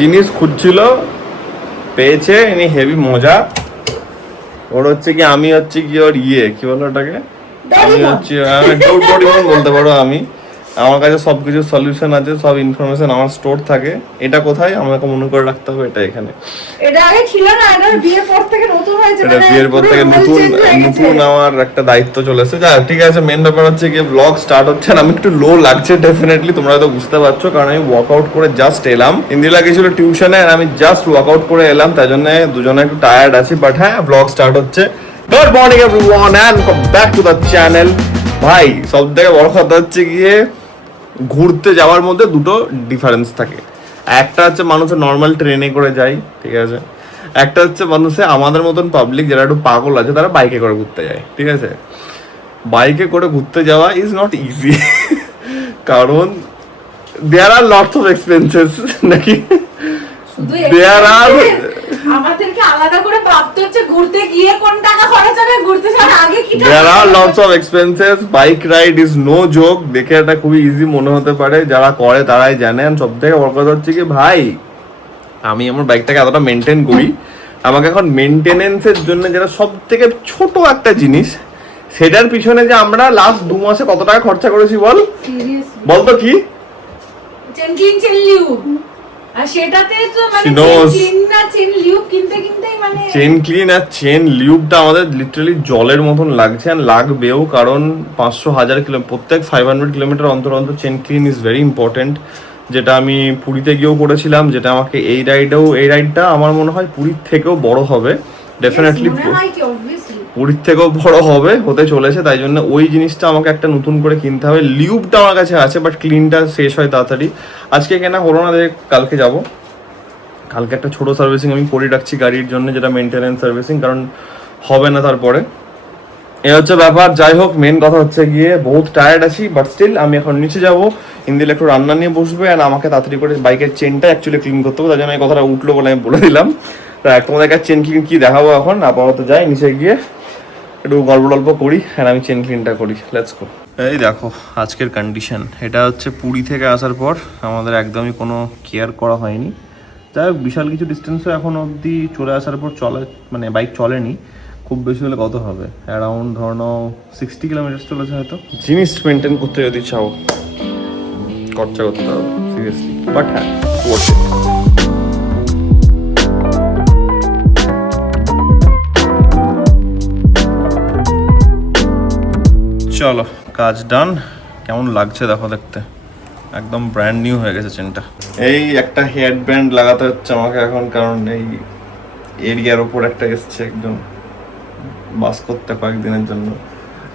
জিনিস খুঁজছিল, পেয়েছে, ইনি হেভি মজা। ওর হচ্ছে কি, আমি হচ্ছে কি ওর কি বলো ওটাকে, আমি হচ্ছে ডোরেমন বলতে পারো। আমার কাছে সবকিছু সলিউশন আছে, সব ইনফরমেশন আমার স্টোর থাকে। এটা কোথায় আমাকে মনে করে রাখতে হবে, এটা এখানে। এটা আগে ছিল না, এটা বিয়ের পর থেকে নতুন হয়েছে। এটা বিয়ের পর থেকে নতুন আমার একটা দায়িত্ব চলেছে। যা ঠিক আছে, মেন ব্যাপার হচ্ছে কি ব্লগ স্টার্ট হচ্ছে। আর আমি একটু লো লাগছে ডেফিনেটলি, তোমরা হয়তো বুঝতে পারছো, কারণ আমি ওয়ার্কআউট করে জাস্ট এলাম। ইন্দিরা গেছিল টিউশনে, আর আমি জাস্ট ওয়ার্কআউট করে এলাম, তাই জন্য দুজনে একটু টায়ার্ড আছি। বাট হ্যাঁ, ব্লগ স্টার্ট হচ্ছে। Good morning everyone and welcome back to the channel. ভাই, সব থেকে বড় কথা হচ্ছে গিয়ে ঘুরতে যাওয়ার মধ্যে দুটো ডিফারেন্স থাকে। একটা হচ্ছে মানুষের নর্মাল ট্রেনে করে যায়, ঠিক আছে। একটা হচ্ছে মানুষে আমাদের মতন পাবলিক যারা একটু পাগল আছে, তারা বাইকে করে ঘুরতে যায়, ঠিক আছে। বাইকে করে ঘুরতে যাওয়া ইজ নট ইজি, কারণ দেয়ার আর লটস অফ এক্সপেন্সেস নাকি। দেয়ার আর আমাদেরকে আলাদা করে ভাবতে হচ্ছে ঘুরতে গিয়ে কোন টাকা খরচ হবে, ঘুরতে যাওয়ার আগে কি টাকা। There are lots of expenses. Bike ride is no joke. দেখে এটা খুবই ইজি মনে হতে পারে, যারা করে তারাই জানেন। সব থেকে বড় কথা হচ্ছে কি ভাই, আমি আমার বাইকটাকে এতটা মেনটেন করি, আমাকে এখন মেনটেনেন্সের জন্য যেটা সব থেকে ছোট একটা জিনিস, সেটার পিছনে যে আমরা লাস্ট 2 মাসে কত টাকা খরচা করেছি বল, বলতো কি? Chain lube. আর সেটাতে তো মানে চেন লিউব কিনতে মানে চেন ক্লিন আর চেন লিউবটা আমাদের লিটারালি জলের মতন লাগছে, আর লাগবেও, কারণ 500,000 কিলোমিটার প্রত্যেক 500 কিলোমিটার অন্তর অন্তর chain clean is very important. যেটা আমি পুরীতে গিয়েও করেছিলাম, যেটা আমাকে এই রাইডটা আমার মনে হয় পুরীর থেকেও বড় হবে ডেফিনেটলি, পুরীর থেকেও বড় হবে, হতে চলেছে। তাই জন্য ওই জিনিসটা আমাকে একটা নতুন করে কিনতে হবে। লিউবটা আমার কাছে আছে, বাট ক্লিনটা শেষ হয় তাড়াতাড়ি। আজকে কেনা হলো না, কালকে যাব। কালকে একটা ছোট সার্ভিসিং আমি করে রাখছি গাড়ির জন্য, যেটা মেনটেনেন্স সার্ভিসিং, কারণ হবে না তারপরে। এ হচ্ছে ব্যাপার। যাই হোক, মেন কথা হচ্ছে গিয়ে বহুত টায়ার্ড আছি, বাট স্টিল আমি এখন নিচে যাবো। ইন্দিল একটু রান্না নিয়ে বসবে, আর আমাকে তাড়াতাড়ি করে বাইকের চেনটা অ্যাকচুয়ালি ক্লিন করতে হবে। তাই জন্য এই কথাটা উঠলো বলে আমি বলে দিলাম। তোমাদের কাছে চেন ক্লিন কি দেখাবো এখন, আপাতত যাই নিচে গিয়ে একটু গল্প করি, আর আমি চেন ক্লিনটা করি। Let's go. এই দেখো আজকের কন্ডিশন, এটা হচ্ছে পুরী থেকে আসার পর আমাদের একদমই কোনো কেয়ার করা হয়নি। যাই হোক, বিশাল কিছু ডিস্টেন্সও এখন অবধি চলে আসার পর মানে বাইক চলেনি। খুব বেশি হলে কত হবে, অ্যারাউন্ড ধরো 60 কিলোমিটার চলেছে হয়তো। জিনিস মেনটেন করতে যদি চাও খরচা করতে হবে সিরিয়াসলি, বাট হ্যাঁ ওয়ার্থ ইট। চলো, কাজ ডান। কেমন লাগছে দেখো দেখতে, একদম ব্র্যান্ড নিউ হয়ে গেছে চেনটা। এই একটা হেড ব্যান্ড লাগাতে হচ্ছে আমাকে এখন, কারণ এই এরিয়ার ওপর একটা এসছে একজন বাস করতে কয়েকদিনের জন্য।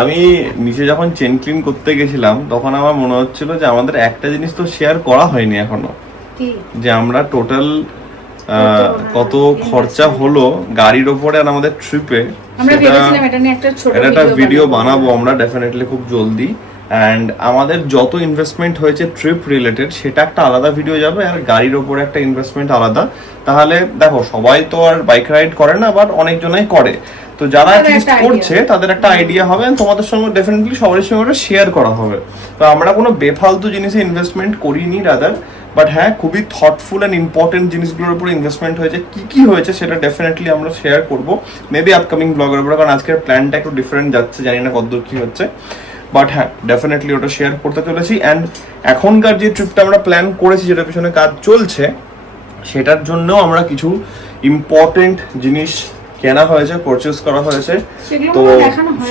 আমি নিচে যখন চেন ক্লিন করতে গেছিলাম, তখন আমার মনে হচ্ছিল যে আমাদের একটা জিনিস তো শেয়ার করা হয়নি এখনো, যে আমরা টোটাল কত খরচা হলো গাড়ির ওপরে আর আমাদের ট্রিপে। এটা একটা ভিডিও বানাবো আমরা ডেফিনেটলি খুব জলদি। অ্যান্ড আমাদের যত ইনভেস্টমেন্ট হয়েছে ট্রিপ রিলেটেড, সেটা একটা আলাদা ভিডিও যাবে, আর গাড়ির ওপরে একটা ইনভেস্টমেন্ট আলাদা। তাহলে দেখো, সবাই তো আর বাইক রাইড করে না, বাট অনেকজনাই করে। তো যারা অ্যাটলিস্ট করছে তাদের একটা আইডিয়া হবে, তোমাদের সঙ্গে ডেফিনেটলি সবার সঙ্গে ওটা শেয়ার করা হবে। তো আমরা কোনো বেফালতু জিনিসে ইনভেস্টমেন্ট করিনি রাদার, বাট হ্যাঁ খুবই থটফুল অ্যান্ড ইম্পর্টেন্ট জিনিসগুলোর উপর ইনভেস্টমেন্ট হয়েছে। কি হয়েছে সেটা ডেফিনেটলি আমরা শেয়ার করবো মেবি আপকামিং ব্লগের উপরে, কারণ আজকের প্ল্যানটা একটু ডিফারেন্ট যাচ্ছে, জানি না কতদূর কি হচ্ছে। বাট হ্যাঁ, ডেফিনেটলি ওটা শেয়ার করতে চলেছি। অ্যান্ড এখনকার যে ট্রিপটা আমরা প্ল্যান করেছি, যেটার পিছনে কাজ চলছে, সেটার জন্য আমরা কিছু ইম্পর্টেন্ট জিনিস কেনা হয়েছে, পারচেজ করা হয়েছে। তো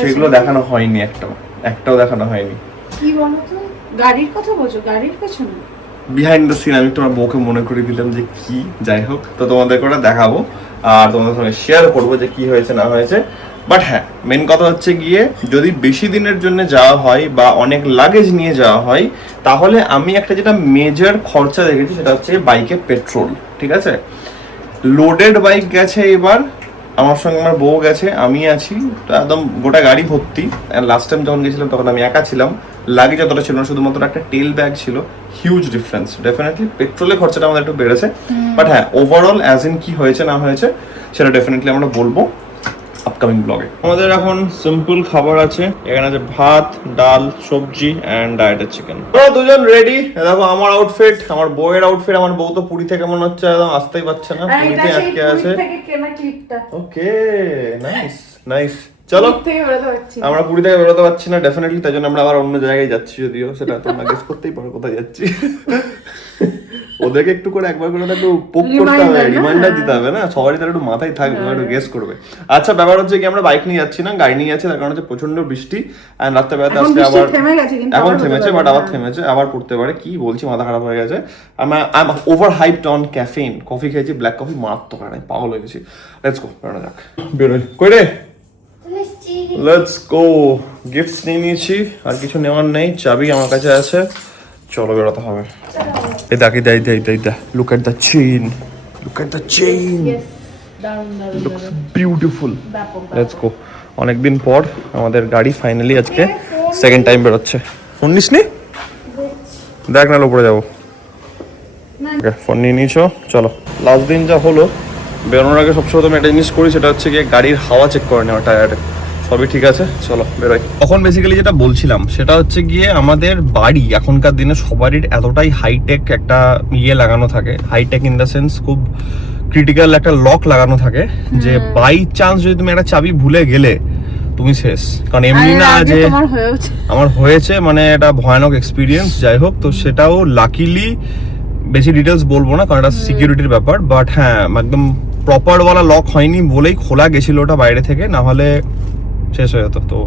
সেগুলো দেখানো হয়নি, একটাও দেখানো হয়নি। কি বলো তো, গাড়ির কথা বলছো? গাড়ির পেছনে বিহাইন্ড দ্য সিন আমি তোমার বউকে মনে করে দিলাম যে কি। যাই হোক, তো তোমাদের ওটা দেখাবো আর তোমাদের সঙ্গে শেয়ার করবো যে কি হয়েছে না হয়েছে। বাট হ্যাঁ, মেন কথা হচ্ছে গিয়ে, যদি বেশি দিনের জন্য যাওয়া হয় বা অনেক লাগেজ নিয়ে যাওয়া হয়, তাহলে আমি একটা যেটা মেজর খরচা দেখেছি, সেটা হচ্ছে বাইকে পেট্রোল। ঠিক আছে, লোডেড বাইক গেছে এবার, আমার সঙ্গে আমার বউ গেছে, আমি আছি, তো একদম গোটা গাড়ি ভর্তি। লাস্ট টাইম যখন গেছিলাম তখন আমি একা ছিলাম, লাগেজ অতটা ছিল না, শুধুমাত্র একটা টেল ব্যাগ ছিল। হিউজ ডিফারেন্স, ডেফিনেটলি পেট্রোলের খরচাটা আমাদের একটু বেড়েছে। বাট হ্যাঁ, ওভারঅল অ্যাজ ইন কি হয়েছে না হয়েছে সেটা ডেফিনেটলি আমরা বলবো। আপকামিং ব্লগে। আমাদের এখন সিম্পল খাবার আছে, এখানে আছে ভাত, ডাল, সবজি এন্ড ডায়েটের চিকেন। আমরা দুজন রেডি। দেখো আমার আউটফিট, আমার বউয়ের আউটফিট। আমার বউ তো পুরী থেকে মনে হচ্ছে একদম আসতেই পারছে না, পুরীতে আটকে আছে। ওকে, নাইস নাইস। চলো, আমরা পুরী থেকে বেরোতে পারছি না ডেফিনেটলি, তাই জন্য আমরা আবার অন্য জায়গায় যাচ্ছি, যদিও সেটা তোমরা গেস করতেই পারো কোথায় যাচ্ছি। ওদেরকে একটু করে একবার করে একটু পোক করতে হবে, রিমাইন্ডার দিতে হবে না, সবারই তার একটু মাথায় থাকবে, একটু গেস করবে। আচ্ছা, ব্যাপার হচ্ছে কি আমরা বাইক নিয়ে যাচ্ছি না, গাড়ি নিয়ে যাচ্ছি, তার কারণ হচ্ছে প্রচন্ড বৃষ্টি এন্ড রাত্রে বেলাতে আসলে আবার এখন থেমেছে, বাট আবার থেমেছে, আবার পড়তে পারে। কি বলছি, মাথা খারাপ হয়ে গেছে। I am over hyped on caffeine. Coffee খেয়েছি, ব্ল্যাক কফি, মারাত্মক, আমি পাগল হয়ে গেছি। লেটস গো, বেরোনো যাক। বেরোই কই রে, লেটস গো। গিফটস নিয়ে নিয়েছি, আর কিছু নেওয়ার নেই, চাবি আমার কাছে আছে, চলো বেরোতে হবে। এই দেখ, look at the chain, look at the chain, looks beautiful. Let's go. অনেকদিন পর আমাদের গাড়ি ফাইনালি আজকে সেকেন্ড টাইম বেরোচ্ছে। ফোন নিস নি, দেখ না উপরে যাবো। ফোন নিয়ে নিয়েছো, চলো। লাস্ট দিন যা হলো, বেরোনোর আগে সবসময় আমি একটা জিনিস করি, সেটা হচ্ছে গিয়ে গাড়ির হাওয়া চেক করে নেওয়া, টায়ারে সবই ঠিক আছে, চলো বেরোই। তখন বেসিক্যালি যেটা বলছিলাম সেটা হচ্ছে গিয়ে আমাদের বাড়ি এখনকার দিনে সবারই এতটাই হাইটেক একটা লাগানো থাকে, হাইটেক ইন দ্য সেন্স খুব ক্রিটিক্যাল একটা লক লাগানো থাকে, যে বাই চান্স যদি তুমি একটা চাবি ভুলে গেলে তুমি শেষ। কারণ এমনি না যে আমার হয়েছে, মানে এটা ভয়ানক এক্সপিরিয়েন্স। যাই হোক, তো সেটাও লাকিলি বেশি ডিটেলস বলবো না, কারণ এটা সিকিউরিটির ব্যাপার, বাট হ্যাঁ একদম প্রপার ওয়ালা লক হয়নি বলেই খোলা গেছিল ওটা বাইরে থেকে, না হলে শেষ হয়ে যেত। তো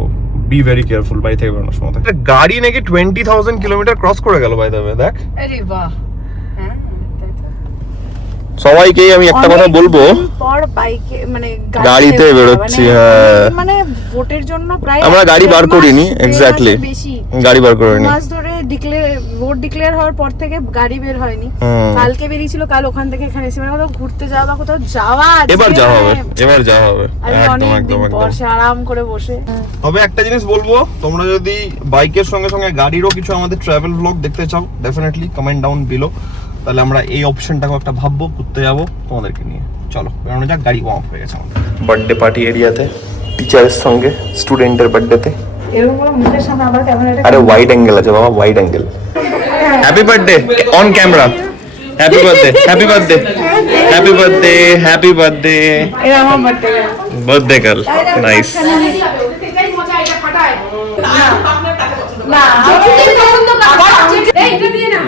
বি ভেরি কেয়ারফুল বাড়ি থেকে বেরোনোর সময়। গাড়ি নাকি 20,000 কিলোমিটার ক্রস করে গেল বাই দ্য ওয়ে, দেখ। আরে বাহ, হ্যাঁ সবাইকেই আমি একটা কথা বলবো, পর বাইকে মানে গাড়িতে বেরোচ্ছি, মানে ভোটের জন্য প্রায় আমরা গাড়ি বার করিনি, এক্স্যাক্টলি গাড়ি বার করিনি, মাস ধরে ভোট ডিক্লেয়ার হওয়ার পর থেকে গাড়ি বের হয়নি। কালকে বেরিয়েছিল, কাল ওখান থেকে এখানে এসে, মানে কোথাও ঘুরতে যাওয়া বা কোথাও যাওয়া, এবার যাওয়া হবে, এবার যাওয়া হবে একদম একদম বসে আরাম করে বসে। তবে একটা জিনিস বলবো, তোমরা যদি বাইকের সঙ্গে সঙ্গে গাড়িরও কিছু আমাদের ট্রাভেল ব্লগ দেখতে চাও, ডেফিনেটলি কমেন্ট ডাউন বিলো, তাহলে আমরা এই অপশনটাকে একটা ভাববো, ঘুরতে যাবো তোমাদেরকে নিয়ে। চলো বেরোনো যাক, গাড়ি ওয়ার্ম হয়ে গেছে আমাদের। বার্থডে পার্টি এরিয়াতে টিচারের সঙ্গে স্টুডেন্টের বার্থডেতে, এরকম করে মুখের সামনে আবার ক্যামেরাটা, আরে ওয়াইড অ্যাঙ্গেল আছে বাবা, wide angle. Happy birthday on camera, happy birthday, happy birthday, happy birthday, happy birthday. এটা আমার বার্থডে, বার্থডে গার্ল, নাইস। না যেটা পছন্দ আবার এই এটা দিয়ে না,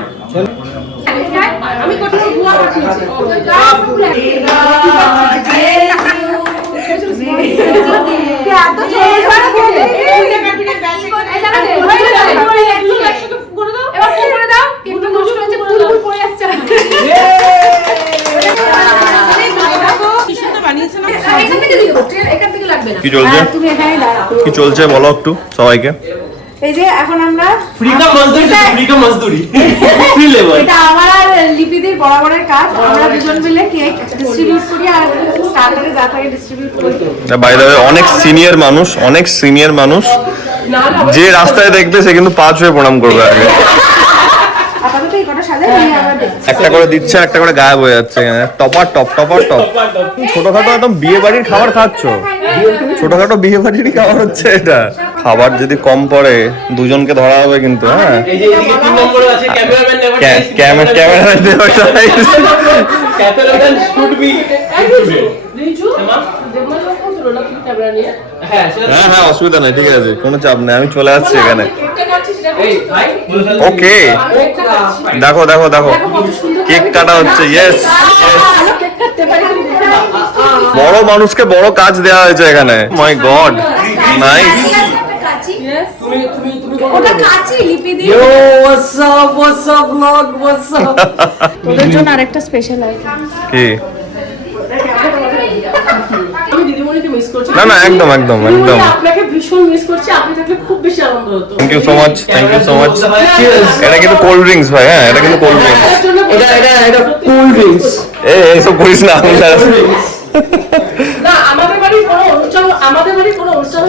আমি কত বুয়া পাঠিয়েছি, এত চলে যাবে বলে এবার করে দাও, কিন্তু নষ্ট হচ্ছে, বুলবুল পড়ে যাচ্ছে। কি চলছে, কি চলছে বলো একটু সবাইকে। এই যে এখন আমরা মজদুরি ফ্রি লেবার, এটা আমার আর লিপিদির বরাবরের কাজ, আমরা দুজন মিলে কেক ডিস্ট্রিবিউট করি আর স্টার্টারে যা থাকে ডিস্ট্রিবিউট করি। বাই দ্য ওয়ে অনেক সিনিয়র মানুষ, অনেক সিনিয়র মানুষ, যে রাস্তায় দেখবে সে কিন্তু পা ছুঁয়ে প্রণাম করবে আগে। আপাতত এই কটা সাজাই নিয়ে আবার দেখছি। একটা করে দিচ্ছে, একটা করে গায়েব হয়ে যাচ্ছে, টপার টপ, টপার টপ। ছোটখাটো একদম বিয়ে বাড়ির খাবার খাচ্ছ, ছোটখাটো বিয়ে বাড়িরই খাবার হচ্ছে এটা। খাবার যদি কম পড়ে দুজনকে ধরা হবে কিন্তু। হ্যাঁ, এই যে এদিকে 3 নম্বরে আছে cameraman never cameraman cameraman should be Riju দেবনা লোক কত না তুমি ক্যামেরা নিয়ে। হ্যাঁ হ্যাঁ, অসুবিধা নাই, ঠিক আছে, কোনো চাপ নেই, আমি চলে আসছি এখানে। এই ভাই ওকে, দেখো দেখো দেখো কেক কাটা হচ্ছে। ইয়েস, বড় মানুষকে বড় কাজ দেওয়া হয়েছে এখানে। My god, nice. তুমি তুমি তুমি ওটা কাচি লিপিদি। Yo WhatsApp blog, WhatsApp. তোদের জন্য আরেকটা স্পেশাল আইটেম। কি? আমি দিদিমণিকে মিস করছি। না না, একদম একদম একদম। আপনাকে ভীষণ মিস করছি, আপনি থাকলে খুব বেশি আনন্দ হতো। Thank you so much, thank you so much. এটা কিন্তু কোল্ড ড্রিঙ্কস ভাই, হ্যাঁ এটা কিন্তু কোল্ড ড্রিঙ্কস। এটা কোল্ড ড্রিঙ্কস। এইসব করিস না। না আমাদের বাড়ি কোনো অনুষ্ঠান, আমাদের বাড়ি কোনো অনুষ্ঠান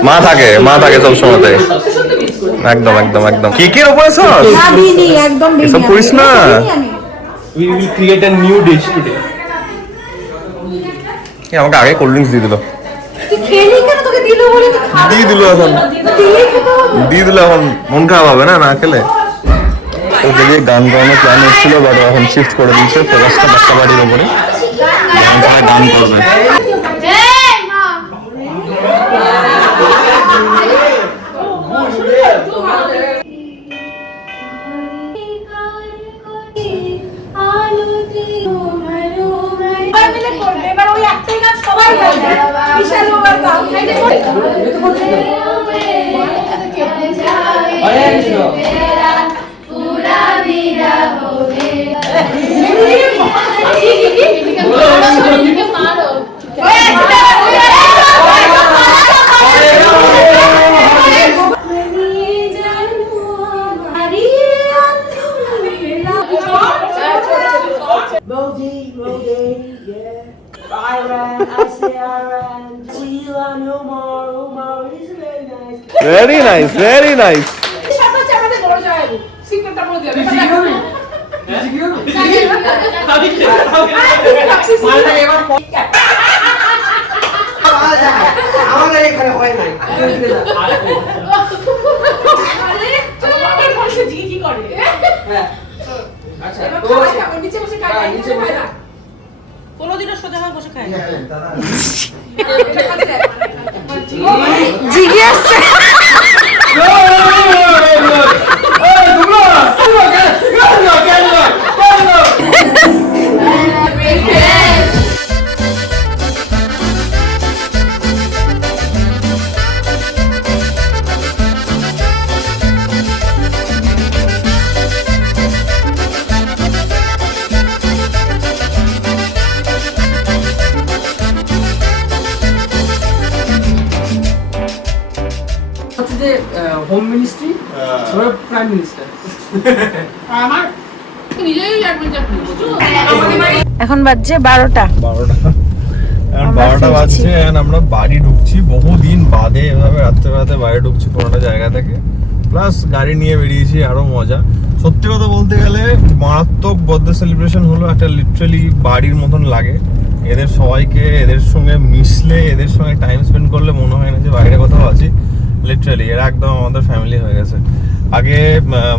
মা থাকে সব সময়তে। সত্যি সত্যি মিস করি। একদম একদম একদম। কেকের উপরে সস ভাবিনি, একদম বেশি এসব করিস না। We will create a new dish today. আমাকে আগে কোল্ড ড্রিঙ্কস দিয়ে দিল। তুই খেলি কেন দিয়ে দিল এখন, দিয়ে দিল এখন, মন খারাপ হবে না না খেলে। ওদিকে গান গাওয়ানোর প্ল্যান এসেছিল, বাট এখন শিফট করে দিয়েছে ফোকাসটা বাচ্চা বাড়ির ওপরে, গান করবে। Very nice, very nice. Home ministry prime minister আমার এখন বাজছে 12টা। এখন 12টা বাজছে, আমরা বাড়ি ঢুকছি বহুদিন বাদে, এভাবে রাত্রে বাড়ি ঢুকছি কোনোটা জায়গা থেকে, প্লাস গাড়ি নিয়ে বেরিয়েছি, আরো মজা। সত্যি কথা বলতে গেলে মারাত্মক বার্থডে সেলিব্রেশন হলো, একটা লিটারালি বাড়ির মতন লাগে। এদের সবাইকে, এদের সঙ্গে মিশলে, এদের সঙ্গে টাইম স্পেন্ড করলে মনে হয় না যে বাইরে কোথাও আছি। লিটারালি এরা একদম আমাদের ফ্যামিলি হয়ে গেছে। আগে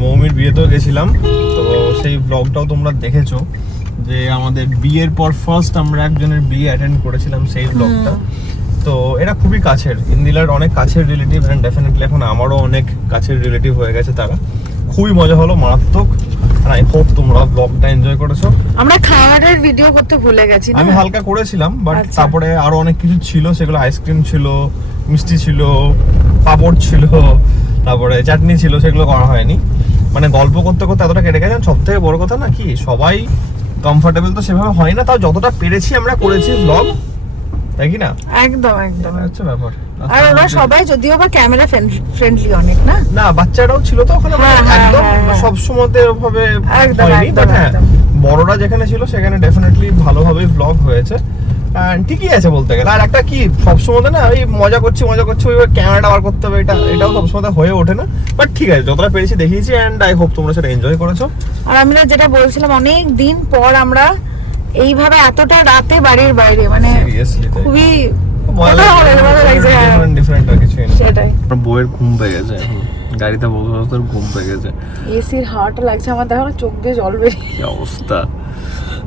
মৌমির বিয়েতেও গেছিলাম, তো সেই ব্লগটাও তোমরা দেখেছো, যে আমাদের বিয়ের পর ফার্স্ট আমরা একজনের বিয়ে অ্যাটেন্ড করেছিলাম, সেই ব্লগটা। তো এরা খুবই কাছের, ইন্দিলার অনেক কাছের রিলেটিভ, অ্যান্ড ডেফিনেটলি এখন আমারও অনেক কাছের রিলেটিভ হয়ে গেছে তারা। খুবই মজা হলো, মারাত্মক। আর আই হোপ তোমরা ব্লগটা এনজয় করেছো। আমরা খাবারের ভিডিও করতে ভুলে গেছি না? আমি হালকা করেছিলাম, বাট তারপরে আরো অনেক কিছু ছিল, সেগুলো আইসক্রিম ছিল, মিষ্টি ছিল, পাপড় ছিল, তারপরে চাটনি ছিল, সেগুলো করা হয়নি। মানে গল্প করতে করতে এতটা কেটে গেছে। সব থেকে বড় কথা না কি, সবাই কমফোর্টেবল তো সেভাবে হয় না, তাও যতটা পেরেছি আমরা করেছি ব্লগ, তাই কি না? একদম একদম আচ্ছা ব্যাপার। আর ওরা সবাই যদিও বা ক্যামেরা ফ্রেন্ডলি অনেক, না না বাচ্চারাও ছিল তো ওখানে, একদম সব সময়তে ওভাবে হয়নি, বাট হ্যাঁ বড়রা যেখানে ছিল সেখানে ডেফিনেটলি ভালোভাবেই ব্লগ হয়েছে। ঠিকই আছে বলতে গেলে। আর একটা কি, সবসময় না ওই মজা করছি ওই ক্যামেরাটা বার করতে হবে, এটাও সবসময় হয়ে ওঠে না, বাট ঠিক আছে, যতটা পেরেছি দেখিয়েছি, অ্যান্ড আই হোপ তোমরা সেটা এনজয় করেছো। আর আমরা যেটা বলছিলাম, অনেক দিন পর আমরা এইভাবে এতটা রাতে বাড়ির বাইরে, মানে খুবই মজা লাগছে। ডিফারেন্ট আর কিছু না, সেটাই। বউয়ের ঘুম পেয়ে গেছে, গাড়িতে বসে ঘুম পেয়ে গেছে, এসির হাওয়াটা লাগছে আমার, দেখো চোখ দিয়ে জল বেরিয়ে কি অবস্থা।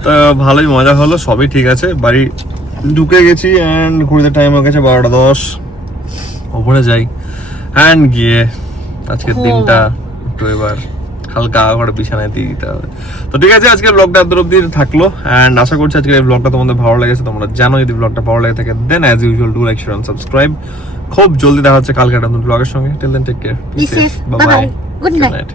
তো ভালোই মজা হলো, সবই ঠিক আছে। বাড়ি ঢুকে গেছি, অ্যান্ড ঘুরতে টাইম হয়ে গেছে 12:10। ওপরে যাই অ্যান্ড গিয়ে আজকের দিনটা একটু এবার হালকা করে বিছানায় দিয়ে দিতে হবে। তো ঠিক আছে, আজকের ব্লগটা এত অবধি থাকলো, অ্যান্ড আশা করছি আজকের এই ব্লগটা তোমাদের ভালো লেগেছে। তোমরা জানো, যদি ব্লগটা ভালো লেগে থাকে then as usual do like, share and subscribe. খুব জলদি দেখা হচ্ছে কালকে একটা নতুন ব্লগের সঙ্গে। Till then take care, be safe, bye bye, good night.